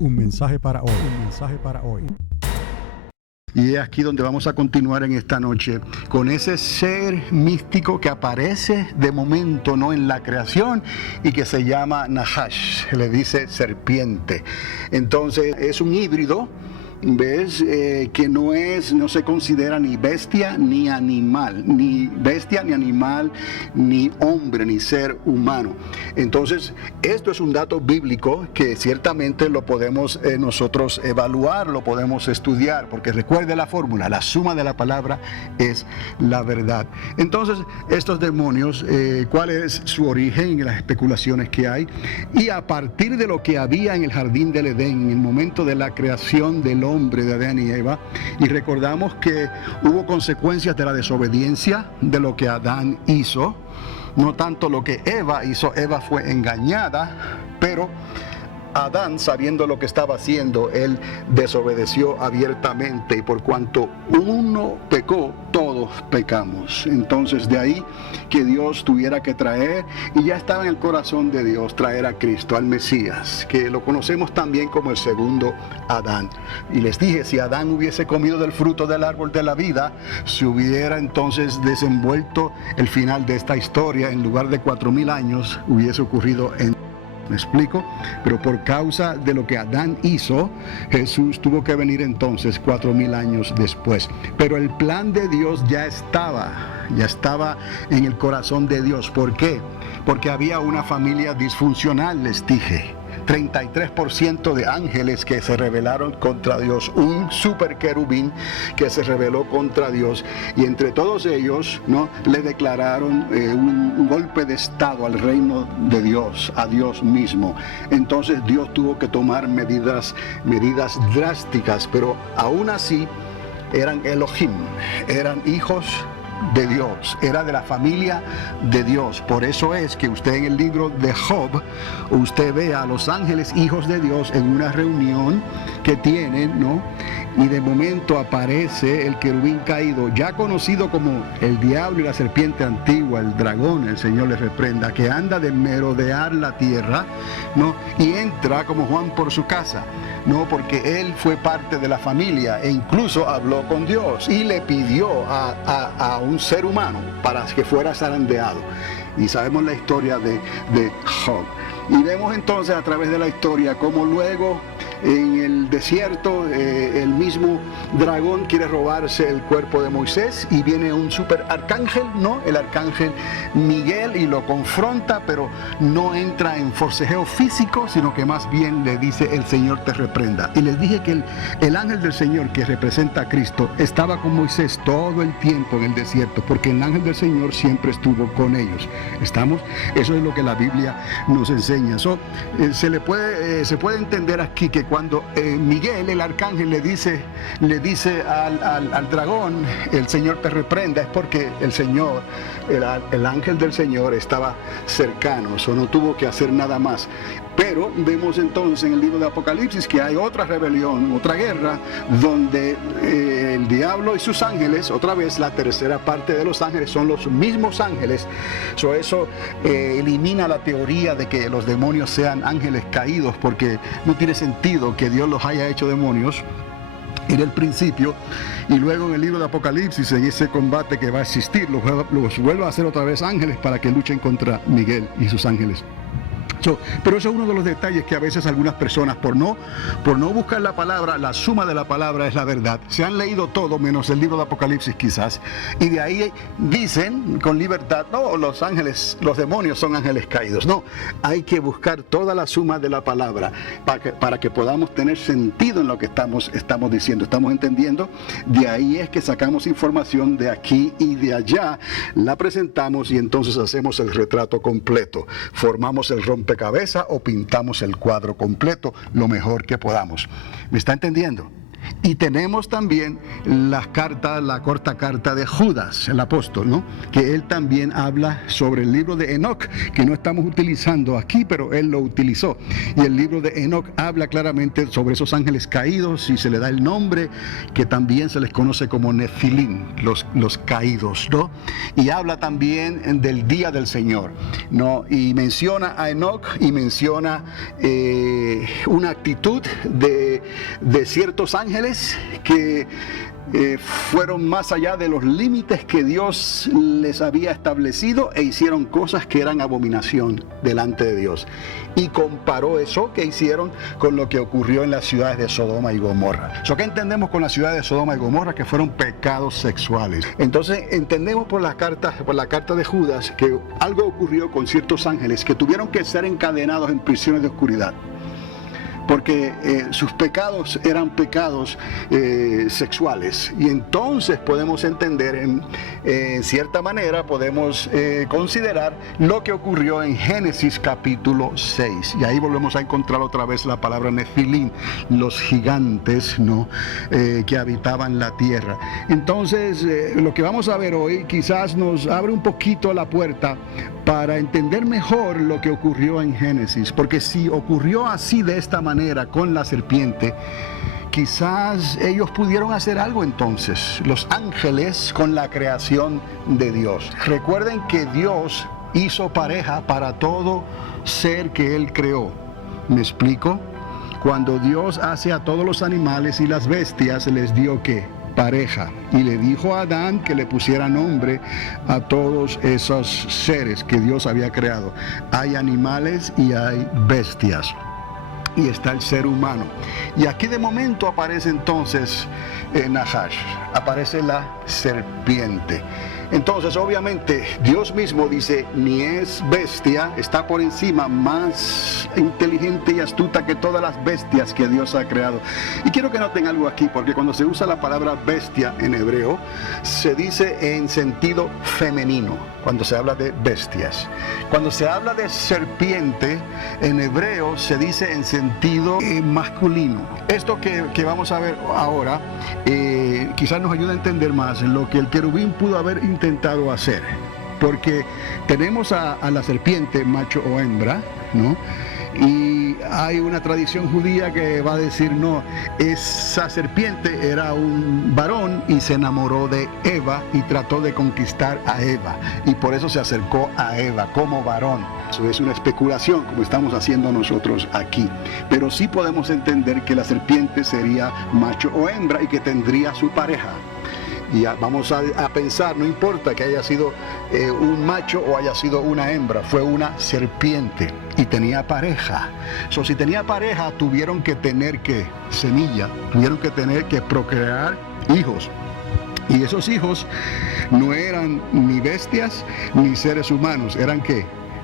Un mensaje para hoy. Un mensaje para hoy. Y es aquí donde vamos a continuar en esta noche con ese ser místico que aparece de momento, ¿no?, en la creación y que se llama Nahash, le dice serpiente. Entonces es un híbrido, ¿ves? Que no se considera ni bestia ni animal, ni hombre, ni ser humano. Entonces, esto es un dato bíblico que ciertamente lo podemos nosotros evaluar, lo podemos estudiar, porque recuerde la fórmula, la suma de la palabra es la verdad. Entonces, estos demonios, ¿cuál es su origen y las especulaciones que hay? Y a partir de lo que había en el jardín del Edén, en el momento de la creación del hombre, de Adán y Eva, y recordamos que hubo consecuencias de la desobediencia de lo que Adán hizo, no tanto lo que Eva hizo. Eva fue engañada, pero Adán, sabiendo lo que estaba haciendo, él desobedeció abiertamente, y por cuanto uno pecó, todos pecamos. Entonces de ahí que Dios tuviera que traer, y ya estaba en el corazón de Dios, traer a Cristo, al Mesías, que lo conocemos también como el segundo Adán. Y les dije, si Adán hubiese comido del fruto del árbol de la vida, se hubiera entonces desenvuelto el final de esta historia. En lugar de 4000 años, hubiese ocurrido en... ¿Me explico? Pero por causa de lo que Adán hizo, Jesús tuvo que venir entonces 4000 años después. Pero el plan de Dios ya estaba en el corazón de Dios. ¿Por qué? Porque había una familia disfuncional, les dije. 33% de ángeles que se rebelaron contra Dios, un super querubín que se rebeló contra Dios, y entre todos ellos, ¿no?, le declararon un golpe de estado al reino de Dios, a Dios mismo. Entonces Dios tuvo que tomar medidas drásticas, pero aún así eran Elohim, eran hijos de Dios, era de la familia de Dios. Por eso es que usted en el libro de Job, usted ve a los ángeles hijos de Dios en una reunión que tienen, ¿no? Y de momento aparece el querubín caído, ya conocido como el diablo y la serpiente antigua, el dragón, el Señor le reprenda, que anda de merodear la tierra, ¿no? Y entra como Juan por su casa, ¿no? Porque él fue parte de la familia e incluso habló con Dios y le pidió a un ser humano para que fuera zarandeado. Y sabemos la historia de Job. Y vemos entonces a través de la historia cómo luego en el desierto el mismo dragón quiere robarse el cuerpo de Moisés, y viene un super arcángel, ¿no?, el arcángel Miguel, y lo confronta, pero no entra en forcejeo físico, sino que más bien le dice: el Señor te reprenda. Y les dije que el ángel del Señor, que representa a Cristo, estaba con Moisés todo el tiempo en el desierto, porque el ángel del Señor siempre estuvo con ellos. ¿Estamos? Eso es lo que la Biblia nos enseña. Se puede entender aquí que cuando Miguel, el arcángel, le dice al dragón: el Señor te reprenda, es porque el Señor, el ángel del Señor, estaba cercano, eso no tuvo que hacer nada más. Pero vemos entonces en el libro de Apocalipsis que hay otra rebelión, otra guerra, donde el diablo y sus ángeles, otra vez la tercera parte de los ángeles son los mismos ángeles. Eso elimina la teoría de que los demonios sean ángeles caídos, porque no tiene sentido que Dios los haya hecho demonios en el principio, y luego en el libro de Apocalipsis, en ese combate que va a existir, los vuelve a hacer otra vez ángeles para que luchen contra Miguel y sus ángeles. Pero eso es uno de los detalles que a veces algunas personas, por no buscar la palabra, la suma de la palabra es la verdad. Se han leído todo menos el libro de Apocalipsis quizás, y de ahí dicen con libertad: no, los ángeles, los demonios son ángeles caídos. No, hay que buscar toda la suma de la palabra para que podamos tener sentido en lo que estamos diciendo, estamos entendiendo. De ahí es que sacamos información de aquí y de allá, la presentamos, y entonces hacemos el retrato completo, formamos el rompecabezas o pintamos el cuadro completo lo mejor que podamos. ¿Me está entendiendo? Y tenemos también la corta carta de Judas, el apóstol, ¿no? Que él también habla sobre el libro de Enoc, que no estamos utilizando aquí, pero él lo utilizó. Y el libro de Enoc habla claramente sobre esos ángeles caídos y se le da el nombre que también se les conoce como Nefilim, los caídos, ¿no? Y habla también del día del Señor, ¿no? Y menciona a Enoc y menciona una actitud de ciertos ángeles que fueron más allá de los límites que Dios les había establecido e hicieron cosas que eran abominación delante de Dios. Y comparó eso que hicieron con lo que ocurrió en las ciudades de Sodoma y Gomorra. ¿Qué entendemos con las ciudades de Sodoma y Gomorra? Que fueron pecados sexuales. Entonces entendemos por la carta de Judas que algo ocurrió con ciertos ángeles que tuvieron que ser encadenados en prisiones de oscuridad, porque sus pecados eran pecados sexuales. Y entonces podemos entender, en cierta manera, podemos considerar lo que ocurrió en Génesis capítulo 6. Y ahí volvemos a encontrar otra vez la palabra Nefilim, los gigantes, ¿no? Que habitaban la tierra. Entonces, lo que vamos a ver hoy quizás nos abre un poquito la puerta para entender mejor lo que ocurrió en Génesis, porque si ocurrió así de esta manera con la serpiente, quizás ellos pudieron hacer algo entonces, los ángeles, con la creación de Dios. Recuerden que Dios hizo pareja para todo ser que Él creó. ¿Me explico? Cuando Dios hace a todos los animales y las bestias, les dio ¿qué? Pareja, y le dijo a Adán que le pusiera nombre a todos esos seres que Dios había creado. Hay animales y hay bestias, y está el ser humano. Y aquí de momento aparece entonces Nahash, aparece la serpiente. Entonces obviamente Dios mismo dice, ni es bestia, está por encima, más inteligente y astuta que todas las bestias que Dios ha creado. Y quiero que noten algo aquí, porque cuando se usa la palabra bestia en hebreo, se dice en sentido femenino, cuando se habla de bestias. Cuando se habla de serpiente, en hebreo se dice en sentido masculino. Esto que vamos a ver ahora, quizás nos ayude a entender más lo que el querubín pudo haber intentado hacer, porque tenemos a la serpiente macho o hembra, ¿no? Y hay una tradición judía que va a decir, no, esa serpiente era un varón y se enamoró de Eva y trató de conquistar a Eva, y por eso se acercó a Eva como varón. Eso es una especulación, como estamos haciendo nosotros aquí, pero sí podemos entender que la serpiente sería macho o hembra y que tendría su pareja. Y vamos a pensar, no importa que haya sido un macho o haya sido una hembra, fue una serpiente y tenía pareja. Si tenía pareja, tuvieron que tener semilla, tuvieron que tener que procrear hijos. Y esos hijos no eran ni bestias ni seres humanos, eran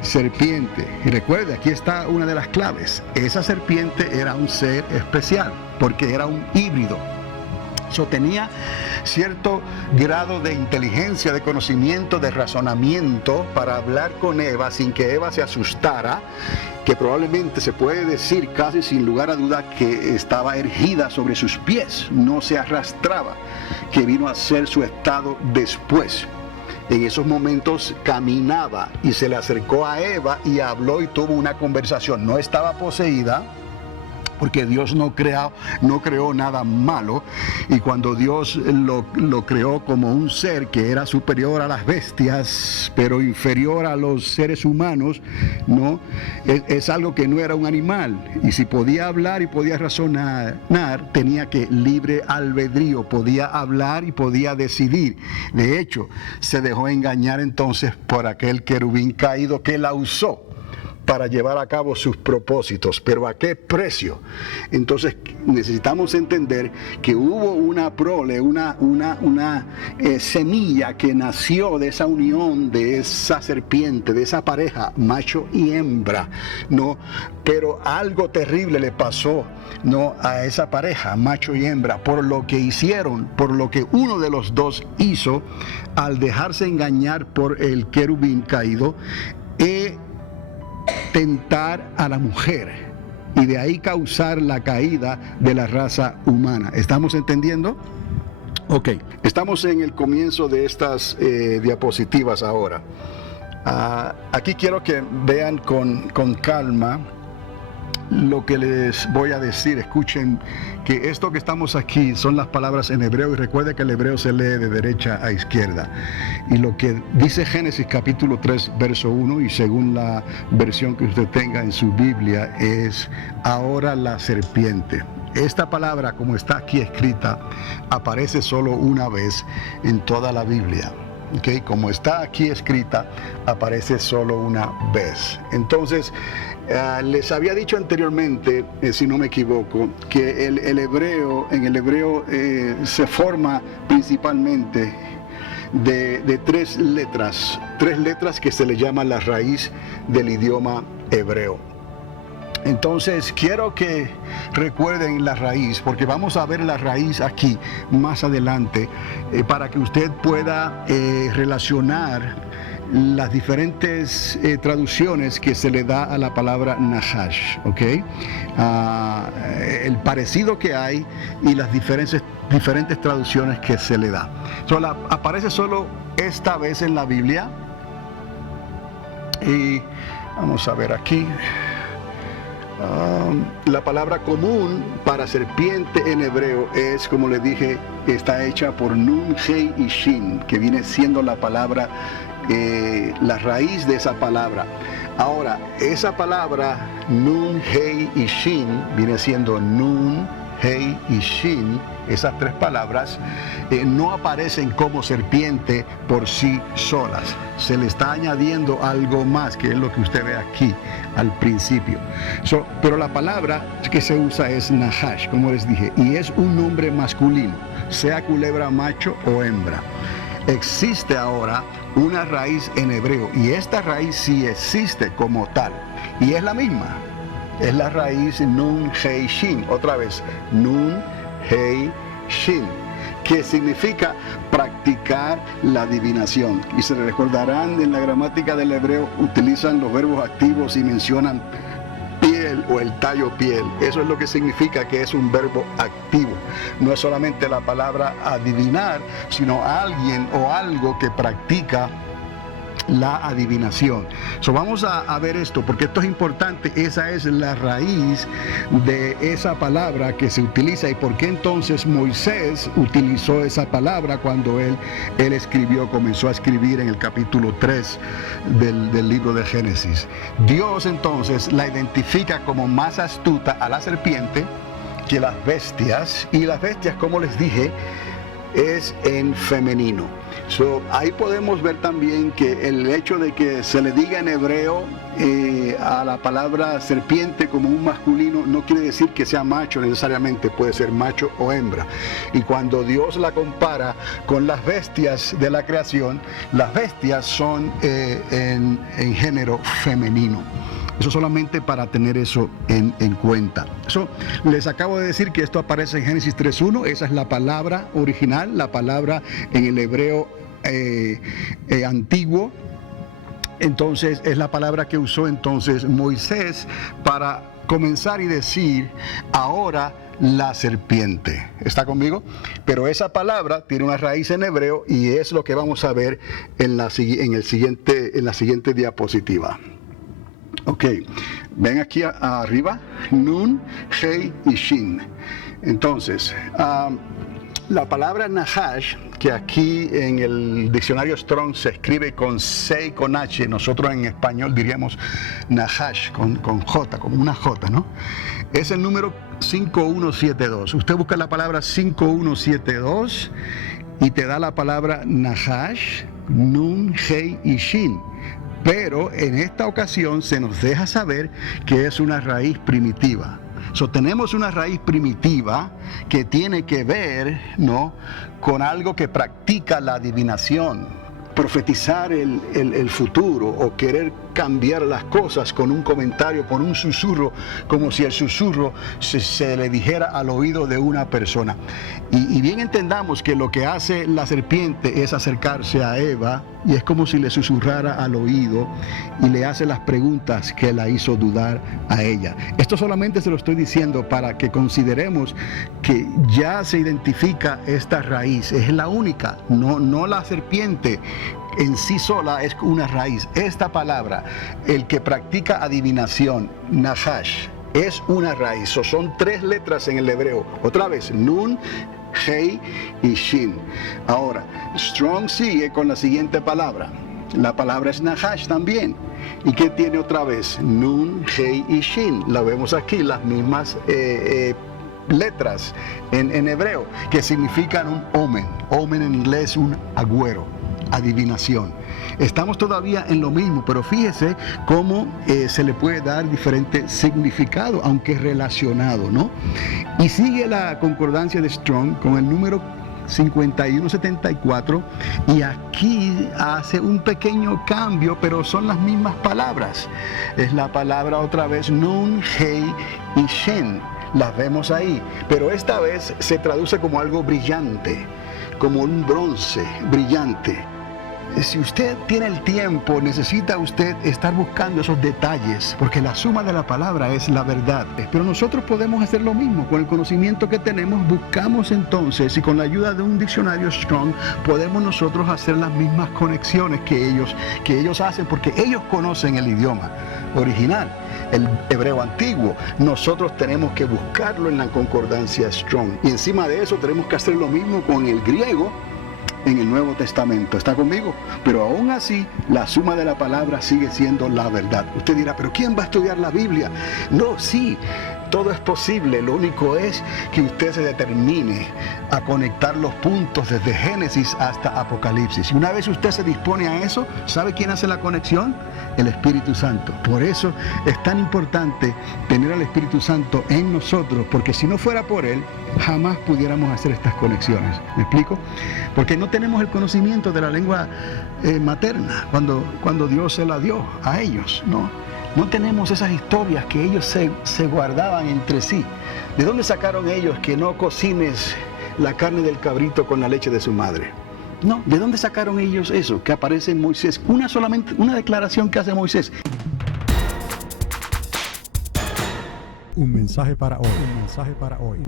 serpiente. Y recuerde, aquí está una de las claves. Esa serpiente era un ser especial, porque era un híbrido. Tenía cierto grado de inteligencia, de conocimiento, de razonamiento para hablar con Eva sin que Eva se asustara, que probablemente se puede decir casi sin lugar a duda que estaba erguida sobre sus pies, no se arrastraba, que vino a ser su estado después. En esos momentos caminaba y se le acercó a Eva y habló y tuvo una conversación. No estaba poseída, porque Dios no creó nada malo, y cuando Dios lo creó como un ser que era superior a las bestias, pero inferior a los seres humanos, ¿no? Es algo que no era un animal, y si podía hablar y podía razonar, tenía libre albedrío, podía hablar y podía decidir. De hecho, se dejó engañar entonces por aquel querubín caído que la usó para llevar a cabo sus propósitos, pero ¿a qué precio? Entonces necesitamos entender que hubo una prole, una semilla que nació de esa unión, de esa serpiente, de esa pareja, macho y hembra, ¿no? Pero algo terrible le pasó, ¿no?, a esa pareja, macho y hembra, por lo que hicieron, por lo que uno de los dos hizo al dejarse engañar por el querubín caído, tentar a la mujer. y de ahí causar la caída de la raza humana. ¿Estamos entendiendo? Ok, estamos en el comienzo de estas diapositivas ahora. Aquí quiero que vean con calma lo que les voy a decir. Escuchen que esto que estamos aquí son las palabras en hebreo, y recuerde que el hebreo se lee de derecha a izquierda. Y lo que dice Génesis capítulo 3 verso 1, y según la versión que usted tenga en su Biblia, es ahora la serpiente. Esta palabra, como está aquí escrita, aparece solo una vez en toda la Biblia. Okay, como está aquí escrita, aparece solo una vez. Entonces, les había dicho anteriormente, si no me equivoco, que en el hebreo se forma principalmente de tres letras que se le llama la raíz del idioma hebreo. Entonces quiero que recuerden la raíz, porque vamos a ver la raíz aquí más adelante, para que usted pueda relacionar las diferentes traducciones que se le da a la palabra Nahash, ¿ok? El parecido que hay y las diferentes traducciones que se le da. Aparece solo esta vez en la Biblia, y vamos a ver aquí. La palabra común para serpiente en hebreo es, como les dije, está hecha por Nun, Hei y Shin, que viene siendo la palabra, la raíz de esa palabra. Ahora, esa palabra Nun, Hei y Shin viene siendo Nun, Hei y Shin. Esas tres palabras no aparecen como serpiente por sí solas. Se le está añadiendo algo más, que es lo que usted ve aquí al principio. Pero la palabra que se usa es Nahash, como les dije, y es un nombre masculino, sea culebra macho o hembra. Existe ahora una raíz en hebreo, y esta raíz sí existe como tal, y es la misma. Es la raíz Nun, Hei, Shin. Otra vez, Nun, Hei, Shin, que significa practicar la adivinación. Y se recordarán, en la gramática del hebreo utilizan los verbos activos y mencionan piel o el tallo piel. Eso es lo que significa que es un verbo activo. No es solamente la palabra adivinar, sino alguien o algo que practica la adivinación. Vamos a ver esto, porque esto es importante. Esa es la raíz de esa palabra que se utiliza, y por qué entonces Moisés utilizó esa palabra cuando él comenzó a escribir en el capítulo 3 del libro de Génesis. Dios entonces la identifica como más astuta a la serpiente que las bestias, y las bestias, como les dije, es en femenino. Ahí podemos ver también que el hecho de que se le diga en hebreo a la palabra serpiente como un masculino no quiere decir que sea macho necesariamente, puede ser macho o hembra. Y cuando Dios la compara con las bestias de la creación, las bestias son en género femenino. Eso solamente para tener eso en cuenta. Les acabo de decir que esto aparece en Génesis 3.1, esa es la palabra original, la palabra en el hebreo antiguo. Entonces es la palabra que usó entonces Moisés para comenzar y decir, ahora la serpiente. ¿Está conmigo? Pero esa palabra tiene una raíz en hebreo, y es lo que vamos a ver en la siguiente diapositiva. Ok, ven aquí arriba, Nun, Hei y Shin. Entonces, la palabra Nahash, que aquí en el diccionario Strong se escribe con C y con H, nosotros en español diríamos Nahash con J, como una J, ¿no? Es el número 5172. Usted busca la palabra 5172 y te da la palabra Nahash, Nun, Hei y Shin. Pero en esta ocasión se nos deja saber que es una raíz primitiva. Tenemos una raíz primitiva que tiene que ver, ¿no?, con algo que practica la adivinación. profetizar el futuro o querer cambiar las cosas con un comentario, con un susurro, como si el susurro se le dijera al oído de una persona. Y bien entendamos que lo que hace la serpiente es acercarse a Eva y es como si le susurrara al oído y le hace las preguntas que la hizo dudar a ella. Esto solamente se lo estoy diciendo para que consideremos que ya se identifica esta raíz, es la única, no la serpiente en sí sola es una raíz. Esta palabra, el que practica adivinación, Nahash, es una raíz. Son 3 letras en el hebreo. Otra vez, Nun, Hei y Shin. Ahora, Strong sigue con la siguiente palabra. La palabra es Nahash también. ¿Y qué tiene otra vez? Nun, Hei y Shin. La vemos aquí, las mismas letras en hebreo, que significan un omen. Omen en inglés, un agüero. Adivinación. Estamos todavía en lo mismo, pero fíjese cómo se le puede dar diferente significado, aunque es relacionado, ¿no? Y sigue la concordancia de Strong con el número 5174 y aquí hace un pequeño cambio, pero son las mismas palabras. Es la palabra otra vez Nun, Hei y Shen. Las vemos ahí, pero esta vez se traduce como algo brillante, como un bronce brillante. Si usted tiene el tiempo, necesita usted estar buscando esos detalles, porque la suma de la palabra es la verdad. Pero nosotros podemos hacer lo mismo, con el conocimiento que tenemos, buscamos entonces, y con la ayuda de un diccionario Strong, podemos nosotros hacer las mismas conexiones que ellos hacen, porque ellos conocen el idioma original, el hebreo antiguo. Nosotros tenemos que buscarlo en la concordancia Strong, y encima de eso tenemos que hacer lo mismo con el griego en el Nuevo Testamento. ¿Está conmigo? Pero aún así, la suma de la palabra sigue siendo la verdad. Usted dirá, ¿pero quién va a estudiar la Biblia? No, sí, todo es posible. Lo único es que usted se determine a conectar los puntos desde Génesis hasta Apocalipsis. Y una vez usted se dispone a eso, ¿sabe quién hace la conexión? El Espíritu Santo. Por eso es tan importante tener al Espíritu Santo en nosotros, porque si no fuera por Él, jamás pudiéramos hacer estas conexiones. ¿Me explico? Porque no tenemos el conocimiento de la lengua materna cuando Dios se la dio a ellos, ¿no? No tenemos esas historias que ellos se guardaban entre sí. ¿De dónde sacaron ellos que no cocines la carne del cabrito con la leche de su madre? No, ¿de dónde sacaron ellos eso? Que aparece en Moisés. Una declaración que hace Moisés. Un mensaje para hoy. Un mensaje para hoy.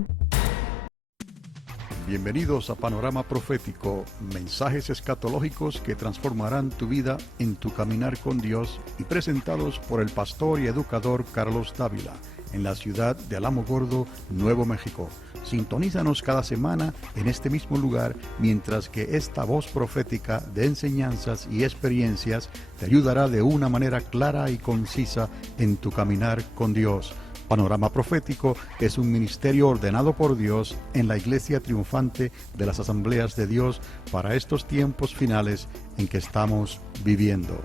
Bienvenidos a Panorama Profético, mensajes escatológicos que transformarán tu vida en tu caminar con Dios y presentados por el pastor y educador Carlos Dávila en la ciudad de Alamogordo, Nuevo México. Sintonízanos cada semana en este mismo lugar mientras que esta voz profética de enseñanzas y experiencias te ayudará de una manera clara y concisa en tu caminar con Dios. Panorama Profético es un ministerio ordenado por Dios en la Iglesia Triunfante de las Asambleas de Dios para estos tiempos finales en que estamos viviendo.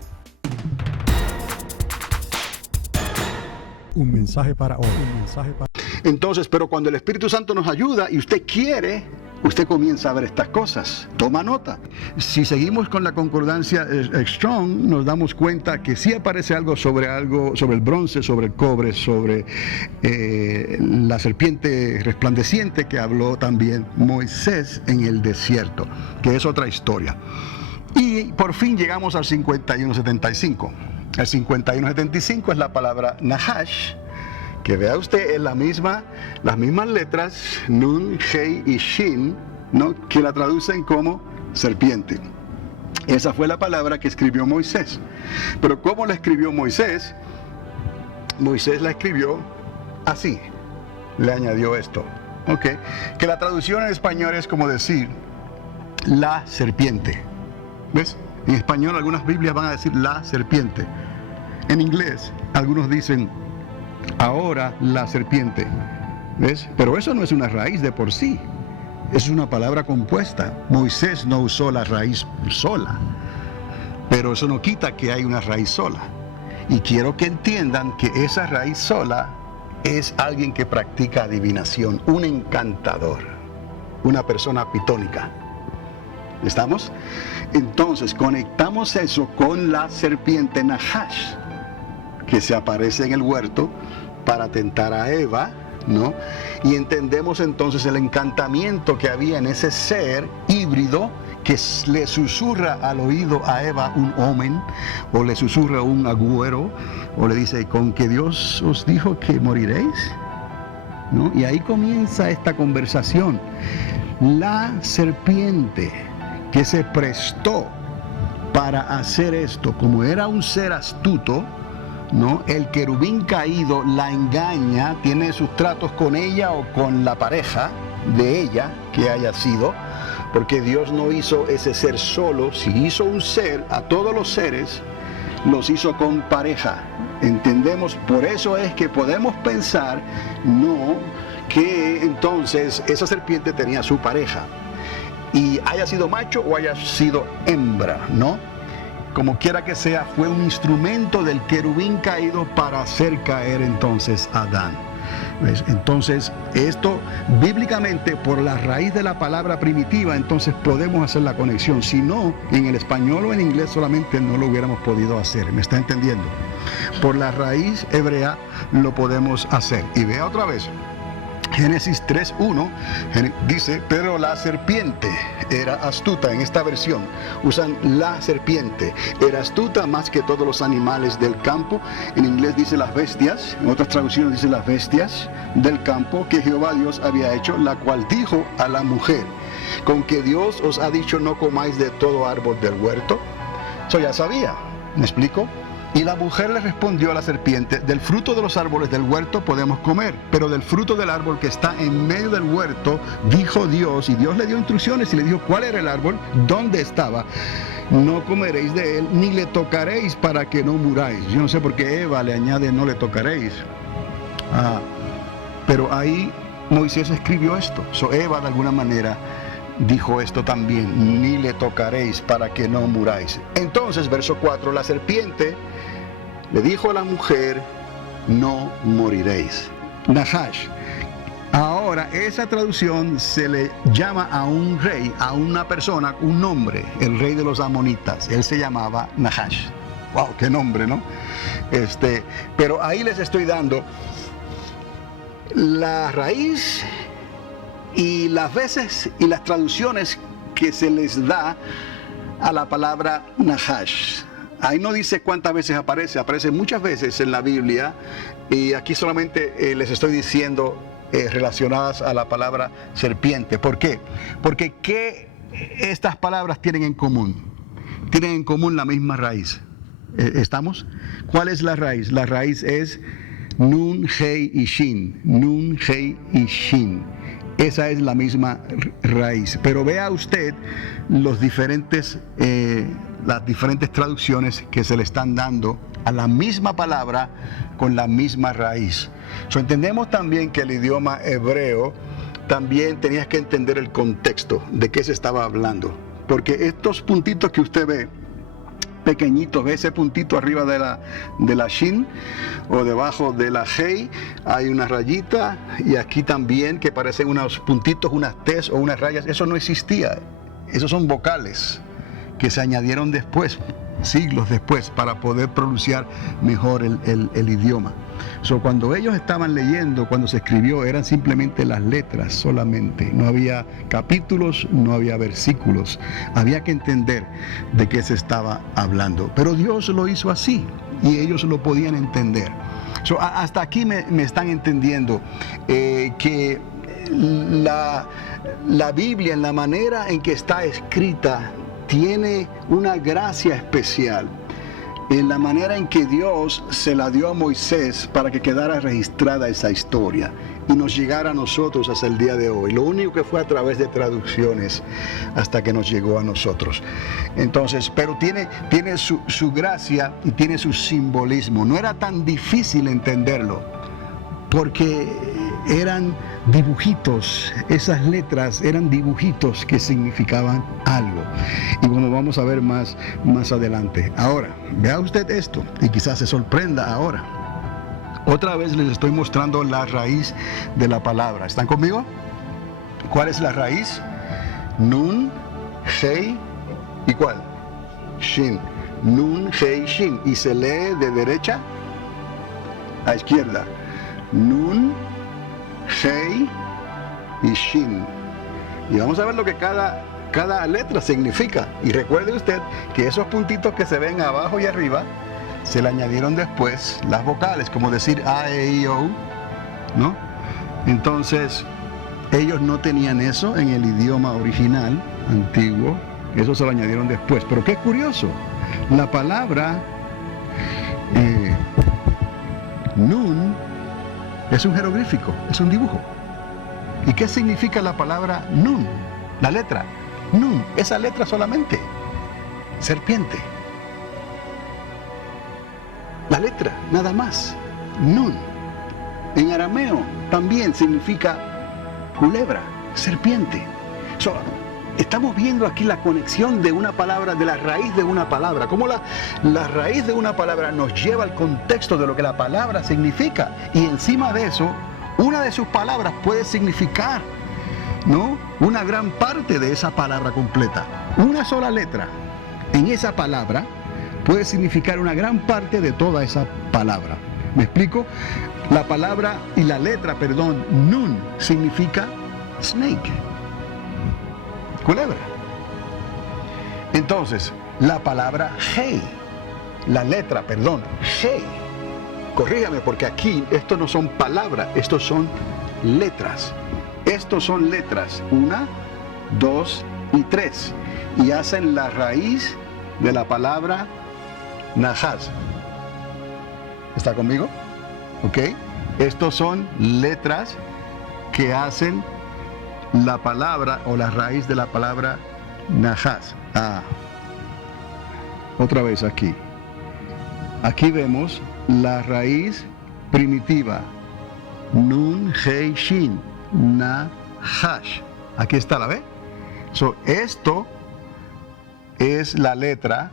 Un mensaje para hoy. Un mensaje para... Entonces, pero cuando el Espíritu Santo nos ayuda y usted quiere, usted comienza a ver estas cosas. Toma nota. Si seguimos con la concordancia Strong, nos damos cuenta que sí aparece algo sobre el bronce, sobre el cobre, sobre la serpiente resplandeciente que habló también Moisés en el desierto, que es otra historia. Y por fin llegamos al 5175. El 5175 es la palabra Nahash, que vea usted es las mismas letras, Nun, Hei y Shin, ¿no? Que la traducen como serpiente. Esa fue la palabra que escribió Moisés. Pero ¿cómo la escribió Moisés? Moisés la escribió así, le añadió esto, ¿ok? Que la traducción en español es como decir, la serpiente. ¿Ves? En español algunas Biblias van a decir la serpiente. En inglés algunos dicen ahora la serpiente. ¿Ves? Pero eso no es una raíz de por sí. Es una palabra compuesta. Moisés no usó la raíz sola. Pero eso no quita que hay una raíz sola. Y quiero que entiendan que esa raíz sola es alguien que practica adivinación, un encantador, una persona pitónica. ¿Estamos? Entonces conectamos eso con la serpiente Nahash, que se aparece en el huerto para tentar a Eva, ¿no? Y entendemos entonces el encantamiento que había en ese ser híbrido que le susurra al oído a Eva un omen, o le susurra un agüero, o le dice, con que Dios os dijo que moriréis, ¿no? Y ahí comienza esta conversación. La serpiente que se prestó para hacer esto, como era un ser astuto, ¿no? El querubín caído la engaña, tiene sus tratos con ella o con la pareja de ella que haya sido, porque Dios no hizo ese ser solo. Si hizo un ser, a todos los seres los hizo con pareja. Entendemos, por eso es que podemos pensar, no, que entonces esa serpiente tenía su pareja, y haya sido macho o haya sido hembra, ¿no? Como quiera que sea, fue un instrumento del querubín caído para hacer caer entonces a Adán. ¿Ves? Entonces, esto bíblicamente, por la raíz de la palabra primitiva, entonces podemos hacer la conexión. Si no, en el español o en inglés solamente no lo hubiéramos podido hacer. ¿Me está entendiendo? Por la raíz hebrea lo podemos hacer. Y vea otra vez. Génesis 3:1 dice, pero la serpiente era astuta. En esta versión usan la serpiente. Era astuta más que todos los animales del campo. En inglés dice las bestias. En otras traducciones dice las bestias del campo que Jehová Dios había hecho, la cual dijo a la mujer, con que Dios os ha dicho no comáis de todo árbol del huerto. Eso ya sabía. ¿Me explico? Y la mujer le respondió a la serpiente, del fruto de los árboles del huerto podemos comer, pero del fruto del árbol que está en medio del huerto, dijo Dios, y Dios le dio instrucciones y le dijo cuál era el árbol, dónde estaba. No comeréis de él, ni le tocaréis para que no muráis. Yo no sé por qué Eva le añade no le tocaréis. Pero ahí Moisés escribió esto. Eva de alguna manera dijo esto también, ni le tocaréis para que no muráis. Entonces, verso 4, la serpiente le dijo a la mujer, no moriréis. Nahash. Ahora, esa traducción se le llama a un rey, a una persona, un nombre, el rey de los amonitas. Él se llamaba Nahash. Wow, qué nombre, ¿no? Pero ahí les estoy dando la raíz y las veces y las traducciones que se les da a la palabra Nahash. Ahí no dice cuántas veces aparece muchas veces en la Biblia, y aquí solamente les estoy diciendo relacionadas a la palabra serpiente. ¿Por qué? Porque ¿qué estas palabras tienen en común? Tienen en común la misma raíz. ¿Estamos? ¿Cuál es la raíz? La raíz es Nun, Hei y Shin. Nun, Hei y Shin. Esa es la misma raíz. Pero vea usted las diferentes traducciones que se le están dando a la misma palabra con la misma raíz. Entendemos también que el idioma hebreo también tenías que entender el contexto de qué se estaba hablando. Porque estos puntitos que usted ve, pequeñitos, ve ese puntito arriba de la shin o debajo de la hei, hay una rayita, y aquí también que parecen unos puntitos, unas T's o unas rayas. Eso no existía. Esos son vocales que se añadieron después, siglos después, para poder pronunciar mejor el idioma. Cuando ellos estaban leyendo, cuando se escribió, eran simplemente las letras solamente. No había capítulos, no había versículos. Había que entender de qué se estaba hablando. Pero Dios lo hizo así y ellos lo podían entender. Hasta aquí me están entendiendo que la Biblia, en la manera en que está escrita, tiene una gracia especial en la manera en que Dios se la dio a Moisés para que quedara registrada esa historia y nos llegara a nosotros hasta el día de hoy. Lo único que fue a través de traducciones hasta que nos llegó a nosotros. Entonces, pero tiene su gracia y tiene su simbolismo. No era tan difícil entenderlo, porque eran dibujitos, esas letras eran dibujitos que significaban algo, y como vamos a ver más adelante. Ahora, vea usted esto y quizás se sorprenda ahora. Otra vez les estoy mostrando la raíz de la palabra. ¿Están conmigo? ¿Cuál es la raíz? Nun, Hei, ¿y cuál? Shin. Nun, Hei, Shin. Y se lee de derecha a izquierda. Nun, Hei y Shin. Y vamos a ver lo que cada letra significa. Y recuerde usted que esos puntitos que se ven abajo y arriba se le añadieron después las vocales, como decir A, E, I, O, ¿no? Entonces, ellos no tenían eso en el idioma original, antiguo. Eso se lo añadieron después. Pero qué curioso, la palabra Nun es un jeroglífico, es un dibujo. ¿Y qué significa la palabra Nun? La letra Nun, esa letra solamente. Serpiente. La letra, nada más. Nun. En arameo también significa culebra, serpiente. Estamos viendo aquí la conexión de una palabra, de la raíz de una palabra. Cómo la raíz de una palabra nos lleva al contexto de lo que la palabra significa. Y encima de eso, una de sus palabras puede significar, ¿no?, una gran parte de esa palabra completa. Una sola letra en esa palabra puede significar una gran parte de toda esa palabra. ¿Me explico? La palabra y la letra, perdón, Nun significa snake, culebra. Entonces, la palabra Hei, la letra, perdón, Hei, corrígame porque aquí estos no son palabras, estos son letras. Estos son letras, 1, 2 y 3, y hacen la raíz de la palabra Nahash. ¿Está conmigo? ¿Ok? Estos son letras que hacen la palabra o la raíz de la palabra Nahash. Otra vez aquí. Aquí vemos la raíz primitiva. Nun, Hei, Shin. Nahash. Aquí está, ¿la ve? Esto es la letra,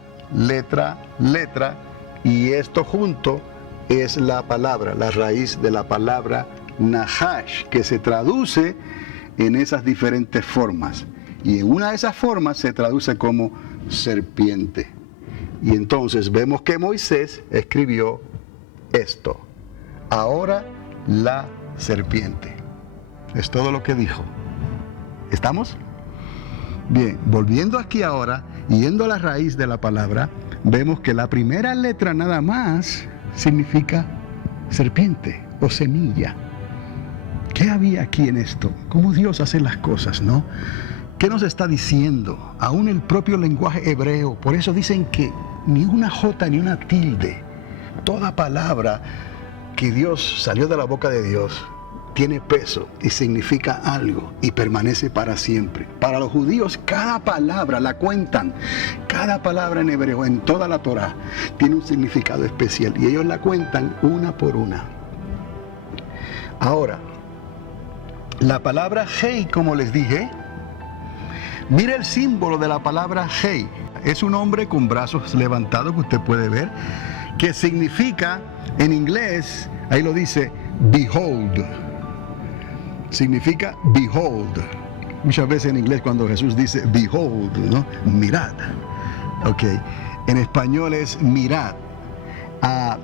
y esto junto es la palabra, la raíz de la palabra Nahash, que se traduce en esas diferentes formas. Y en una de esas formas se traduce como serpiente. Y entonces vemos que Moisés escribió esto. Ahora la serpiente. Es todo lo que dijo. ¿Estamos? Bien, volviendo aquí ahora, yendo a la raíz de la palabra, vemos que la primera letra nada más significa serpiente o semilla. ¿Qué había aquí en esto? ¿Cómo Dios hace las cosas, no? ¿Qué nos está diciendo? Aún el propio lenguaje hebreo, por eso dicen que ni una jota ni una tilde, toda palabra que Dios salió de la boca de Dios, tiene peso y significa algo y permanece para siempre. Para los judíos cada palabra la cuentan, cada palabra en hebreo, en toda la Torá, tiene un significado especial y ellos la cuentan una por una. Ahora, la palabra Hei, como les dije, mire el símbolo de la palabra Hei. Es un hombre con brazos levantados que usted puede ver, que significa en inglés, ahí lo dice, behold. Significa behold. Muchas veces en inglés cuando Jesús dice behold, ¿no? Mirad. Ok. En español es mirad.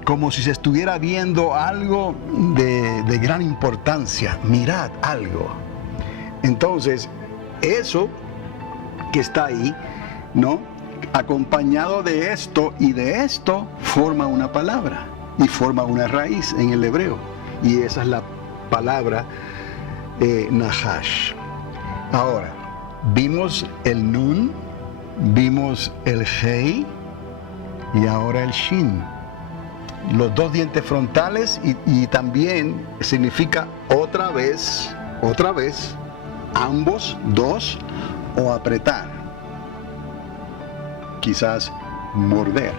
Como si se estuviera viendo algo de gran importancia. Mirad algo. Entonces, eso que está ahí, ¿no?, acompañado de esto y de esto, forma una palabra y forma una raíz en el hebreo. Y esa es la palabra Nahash. Ahora, vimos el Nun, vimos el Hei y ahora el Shin. Los dos dientes frontales y también significa otra vez, ambos, dos, o apretar. Quizás morder.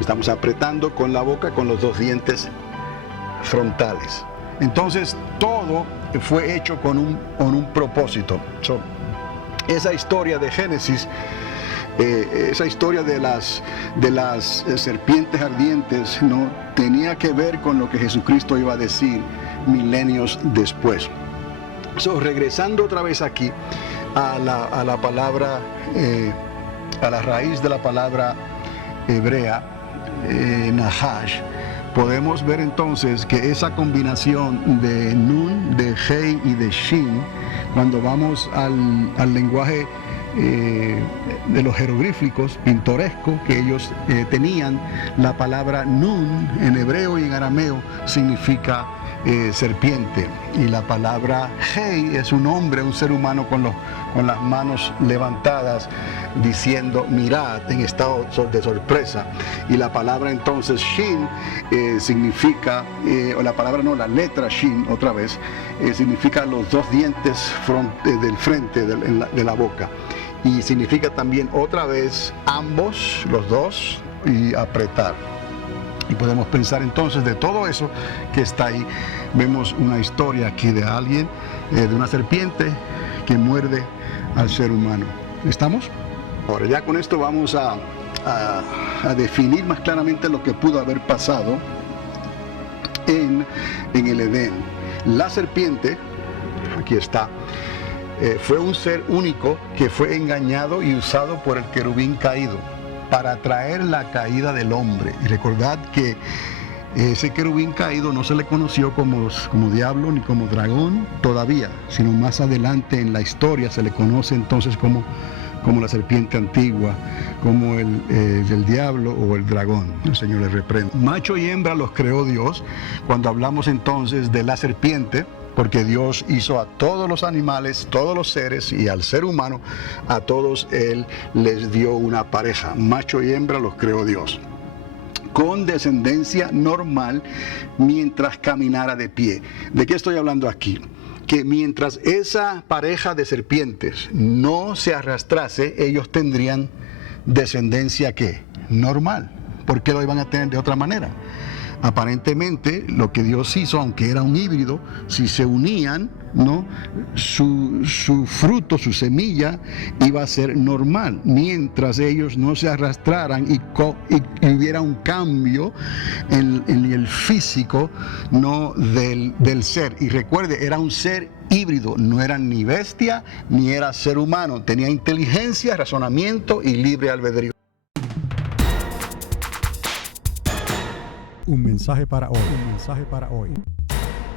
Estamos apretando con la boca con los dos dientes frontales. Entonces todo fue hecho con un propósito. Esa historia de Génesis, esa historia de las serpientes ardientes, no tenía que ver con lo que Jesucristo iba a decir milenios después. Regresando otra vez aquí, a la palabra, a la raíz de la palabra hebrea, Nahash, podemos ver entonces que esa combinación de Nun, de Hei y de Shin, cuando vamos al lenguaje de los jeroglíficos pintorescos que ellos tenían, la palabra Nun en hebreo y en arameo significa serpiente, y la palabra Hei es un hombre, un ser humano con las manos levantadas diciendo mirad, en estado de sorpresa, y la palabra entonces Shin significa, o la palabra no, la letra Shin otra vez, significa los dos dientes del frente de la boca, y significa también otra vez ambos, los dos, y apretar. Y podemos pensar entonces de todo eso que está ahí. Vemos una historia aquí de alguien, de una serpiente que muerde al ser humano. ¿Estamos? Ahora ya con esto vamos a definir más claramente lo que pudo haber pasado en el Edén. La serpiente, aquí está, fue un ser único que fue engañado y usado por el querubín caído para traer la caída del hombre. Y recordad que ese querubín caído no se le conoció como diablo ni como dragón todavía, sino más adelante en la historia se le conoce entonces como la serpiente antigua, como el diablo o el dragón. El Señor le reprende. Macho y hembra los creó Dios. Cuando hablamos entonces de la serpiente, porque Dios hizo a todos los animales, todos los seres, y al ser humano, a todos Él les dio una pareja. Macho y hembra los creó Dios, con descendencia normal mientras caminara de pie. ¿De qué estoy hablando aquí? Que mientras esa pareja de serpientes no se arrastrase, ellos tendrían descendencia ¿qué? Normal. ¿Por qué lo iban a tener de otra manera? Aparentemente lo que Dios hizo, aunque era un híbrido, si se unían, ¿no? Su fruto, su semilla iba a ser normal, mientras ellos no se arrastraran y hubiera un cambio en el físico, ¿no? del ser. Y recuerde, era un ser híbrido, no era ni bestia ni era ser humano, tenía inteligencia, razonamiento y libre albedrío. Un mensaje para hoy. Un mensaje para hoy.